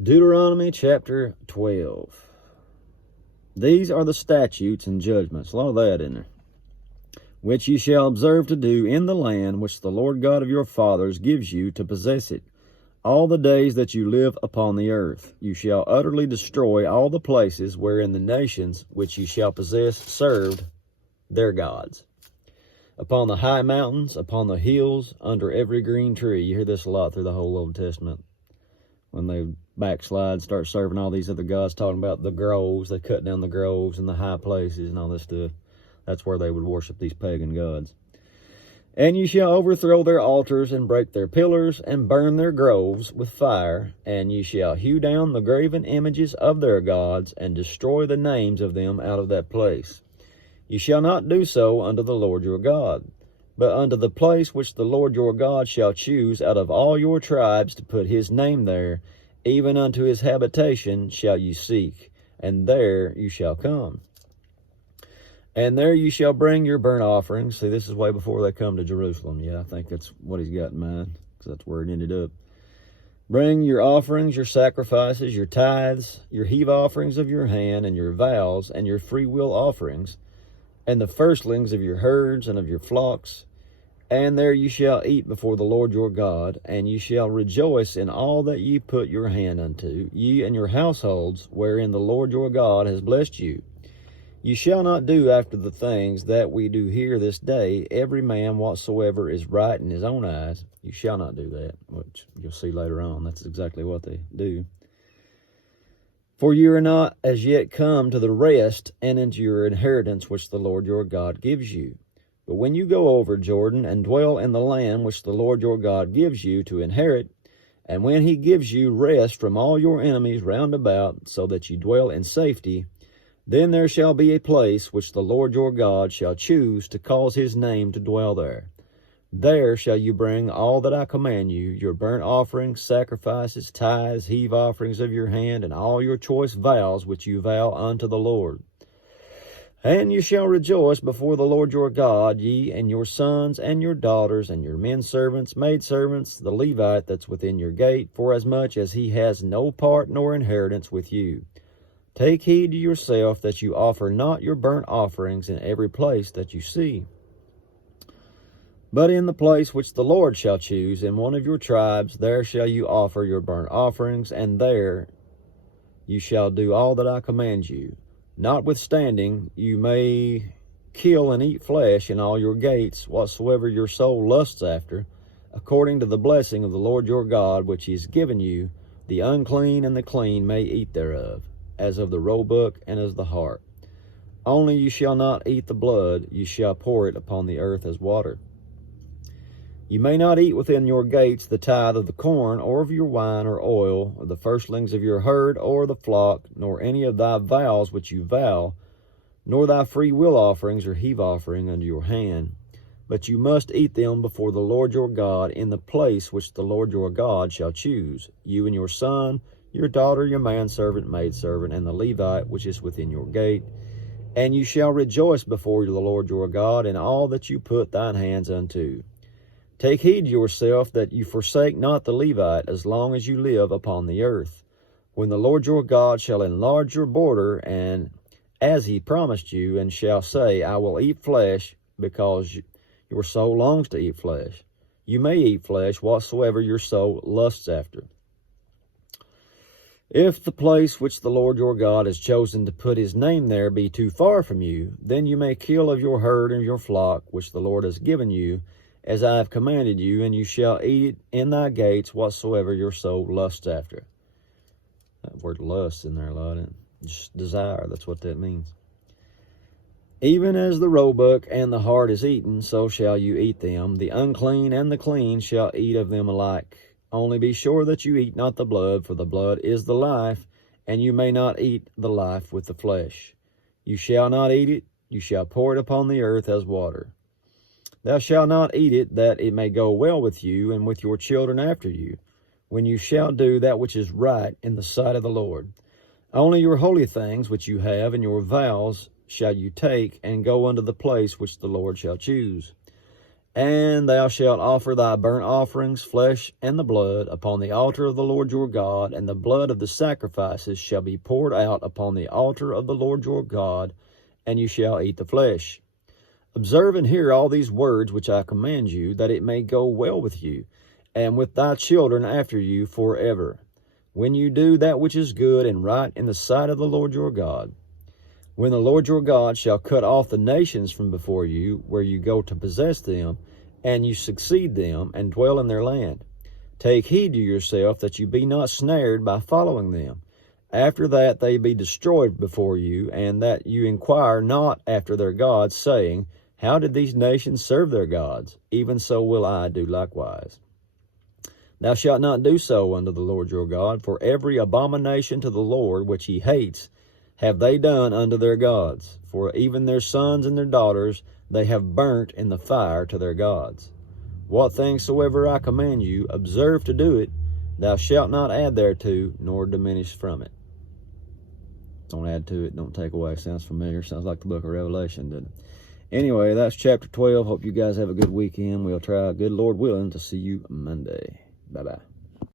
Deuteronomy chapter 12. These are the statutes and judgments, a lot of that in there, which ye shall observe to do in the land which the Lord God of your fathers gives you to possess it, all the days that you live upon the earth. You shall utterly destroy all the places wherein the nations which ye shall possess served their gods. Upon the high mountains, upon the hills, under every green tree. You hear this a lot through the whole Old Testament. When they backslide, start serving all these other gods, talking about the groves. They cut down the groves and the high places and all this stuff. That's where they would worship these pagan gods. And you shall overthrow their altars and break their pillars and burn their groves with fire. And you shall hew down the graven images of their gods and destroy the names of them out of that place. You shall not do so unto the Lord your God, but unto the place which the Lord your God shall choose out of all your tribes to put his name there, even unto his habitation shall you seek, and there you shall come. And there you shall bring your burnt offerings. See, this is way before they come to Jerusalem. Yeah, I think that's what he's got in mind, because that's where it ended up. Bring your offerings, your sacrifices, your tithes, your heave offerings of your hand, and your vows, and your free will offerings, and the firstlings of your herds and of your flocks. And there you shall eat before the Lord your God, and ye shall rejoice in all that ye put your hand unto, ye and your households, wherein the Lord your God has blessed you. Ye shall not do after the things that we do here this day, every man whatsoever is right in his own eyes. You shall not do that, which you'll see later on. That's exactly what they do. For you are not as yet come to the rest and into your inheritance which the Lord your God gives you. But when you go over Jordan and dwell in the land which the Lord your God gives you to inherit, and when he gives you rest from all your enemies round about, so that you dwell in safety, then there shall be a place which the Lord your God shall choose to cause his name to dwell there. There shall you bring all that I command you, your burnt offerings, sacrifices, tithes, heave offerings of your hand, and all your choice vows which you vow unto the Lord. And you shall rejoice before the Lord your God, ye and your sons and your daughters and your men servants, maidservants, the Levite that's within your gate, forasmuch as he has no part nor inheritance with you. Take heed to yourself that you offer not your burnt offerings in every place that you see, but in the place which the Lord shall choose, in one of your tribes, there shall you offer your burnt offerings, and there you shall do all that I command you. Notwithstanding, you may kill and eat flesh in all your gates, whatsoever your soul lusts after, according to the blessing of the Lord your God, which he has given you. The unclean and the clean may eat thereof, as of the roebuck and as the hart. Only you shall not eat the blood, you shall pour it upon the earth as water. You may not eat within your gates the tithe of the corn, or of your wine or oil, or the firstlings of your herd or the flock, nor any of thy vows which you vow, nor thy free will offerings or heave offering unto your hand. But you must eat them before the Lord your God in the place which the Lord your God shall choose, you and your son, your daughter, your manservant, maidservant, and the Levite which is within your gate. And you shall rejoice before the Lord your God in all that you put thine hands unto. Take heed to yourself that you forsake not the Levite as long as you live upon the earth. When the Lord your God shall enlarge your border, and as he promised you, and shall say, I will eat flesh, because your soul longs to eat flesh. You may eat flesh whatsoever your soul lusts after. If the place which the Lord your God has chosen to put his name there be too far from you, then you may kill of your herd and your flock, which the Lord has given you, as I have commanded you, and you shall eat in thy gates whatsoever your soul lusts after. That word lust in there a lot. Just desire, that's what that means. Even as the roebuck and the hart is eaten, so shall you eat them. The unclean and the clean shall eat of them alike. Only be sure that you eat not the blood, for the blood is the life, and you may not eat the life with the flesh. You shall not eat it, you shall pour it upon the earth as water. Thou shalt not eat it, that it may go well with you and with your children after you, when you shall do that which is right in the sight of the Lord. Only your holy things which you have and your vows shall you take, and go unto the place which the Lord shall choose. And thou shalt offer thy burnt offerings, flesh and the blood, upon the altar of the Lord your God, and the blood of the sacrifices shall be poured out upon the altar of the Lord your God, and you shall eat the flesh. Observe and hear all these words which I command you, that it may go well with you, and with thy children after you forever, when you do that which is good and right in the sight of the Lord your God. When the Lord your God shall cut off the nations from before you, where you go to possess them, and you succeed them, and dwell in their land. Take heed to yourself that you be not snared by following them. After that they be destroyed before you, and that you inquire not after their gods, saying, How did these nations serve their gods? Even so will I do likewise. Thou shalt not do so unto the Lord your God, for every abomination to the Lord which he hates have they done unto their gods, for even their sons and their daughters they have burnt in the fire to their gods. What things soever I command you, observe to do it. Thou shalt not add thereto, nor diminish from it. Don't add to it, don't take away. Sounds familiar. Sounds like the book of Revelation, doesn't it? Anyway, that's chapter 12. Hope you guys have a good weekend. We'll try, good Lord willing, to see you Monday. Bye-bye.